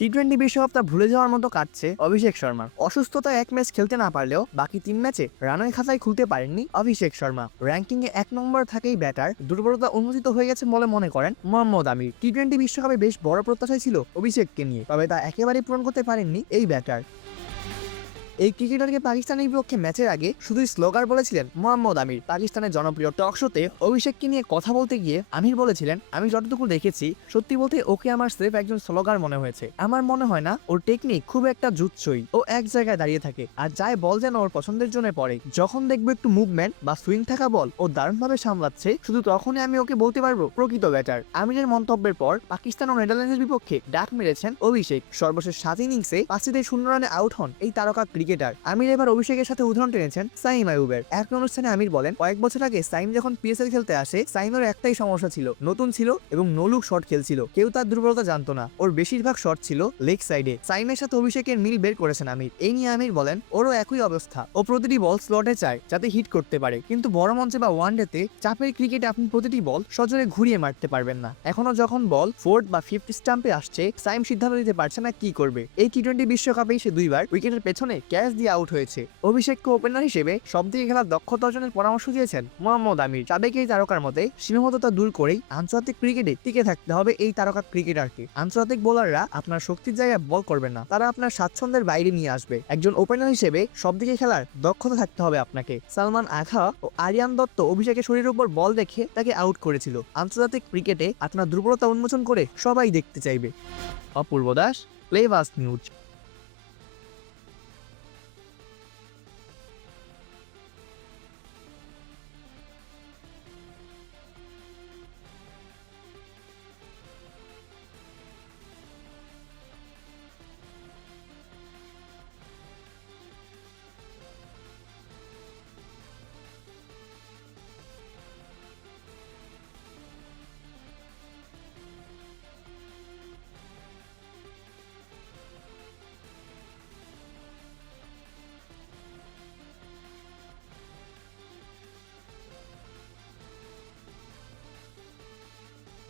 টি-20 বিশ্বকাপটা ভুলে যাওয়ার মতো কাটছে অভিষেক শর্মার। অসুস্থতায় এক ম্যাচ খেলতে না পারলেও বাকি 3 ম্যাচে রানের খাতায় খুলতে পারেননি অভিষেক শর্মা। র্যাঙ্কিংয়ে 1 নম্বর থাকেই ব্যাটার দুর্বলতা উন্মোচিত হয়ে গেছে বলে মনে করেন মোহাম্মদ আমির। টি-20 বিশ্বকাপে বেশ বড় প্রত্যাশা ছিল অভিষেককে নিয়ে, তবে তা একেবারেই পূরণ করতে পারেননি এই ব্যাটার। এই ক্রিকেটারকে পাকিস্তানের বিপক্ষে ম্যাচের আগে শুধুই স্লোগার বলেছিলেন মোহাম্মদ আমির। পাকিস্তানের জনপ্রিয় টক শোতে অভিষেককে নিয়ে কথা বলতে গিয়ে আমির বলেছিলেন, আমি যতটুকু দেখেছি সত্যি বলতে ওকে আমার স্রেফ একজন স্লোগার মনে হয়েছে। আমার মনে হয় না ওর টেকনিক খুব একটা জুৎসই। ও এক জায়গায় দাঁড়িয়ে থাকে আর যায় বল যেন ওর পছন্দের জন্য পড়ে। যখন দেখবো একটু মুভমেন্ট বা সুইং থাকা বল ও দারুণভাবে সামলাচ্ছে, শুধু তখনই আমি ওকে বলতে পারবো প্রকৃত ব্যাটার। আমিরের মন্তব্যের পর পাকিস্তান ও নেদারল্যান্ডসের বিপক্ষে ডাক মেরেছেন অভিষেক। সর্বশেষ 7 ইনিংসে 5 রানে আউট হন এই তারকা ক্রিকেটার। আমির এবার অভিষেকের সাথে উদাহরণ টেনেছেন সাইম আইয়ুবের। এক অনুষ্ঠানে আমির বলেন, কয়েক বছর আগে সাইম যখন পিএসএল খেলতে আসে, সাইমের একটাই সমস্যা ছিল, নতুন ছিল এবং নোলুক শট খেলছিল। কেউ তার দুর্বলতা জানতো না। ওর বেশিরভাগ শট ছিল লেগ সাইডে। সাইমের সাথে অভিষেকের মিল বের করেছেন আমির। এই নিয়ে আমির বলেন, ওরও একই অবস্থা। ও প্রতিটি বল স্লটে চায় যাতে হিট করতে পারে, কিন্তু বড় মঞ্চে বা ওয়ানডেতে চাপের ক্রিকেটে আপনি প্রতিটি বল সজোরে ঘুরিয়ে মারতে পারবেন না। এখনো যখন বল 4th বা 5th স্টাম্পে আসছে, সাইম সিদ্ধান্ত নিতে পারছে না কি করবে। এই টি-20 বিশ্বকাপেই সে 2বার উইকেটের পেছনে ক্যাচ দিয়ে আউট হয়েছে। অভিষেককে ওপেনার হিসেবে সবদিকে খেলার দক্ষতা অর্জনের পরামর্শ দিয়েছেন মোহাম্মদ আমির। সাবেক এই তারকার মতে সীমাবদ্ধতা দূর করেই আন্তর্জাতিক ক্রিকেটে টিকে থাকতে হবে এই তারকা ক্রিকেটারকে। আন্তর্জাতিক বোলাররা আপনার শক্তির জায়গায় বল করবে না, তারা আপনার স্বাচ্ছন্দ্যের বাইরে নিয়ে আসবে। একজন ওপেনার হিসেবে সবদিকে খেলার দক্ষতা থাকতে হবে আপনাকে। সালমান আখা ও আরিয়ান দত্ত অভিষেকের শরীরের উপর বল দেখে তাকে আউট করেছিল। আন্তর্জাতিক ক্রিকেটে আপনার দুর্বলতা উন্মোচন করে সবাই দেখতে চাইবে। অপূর্ব দাস, প্লেবাস নিউজ।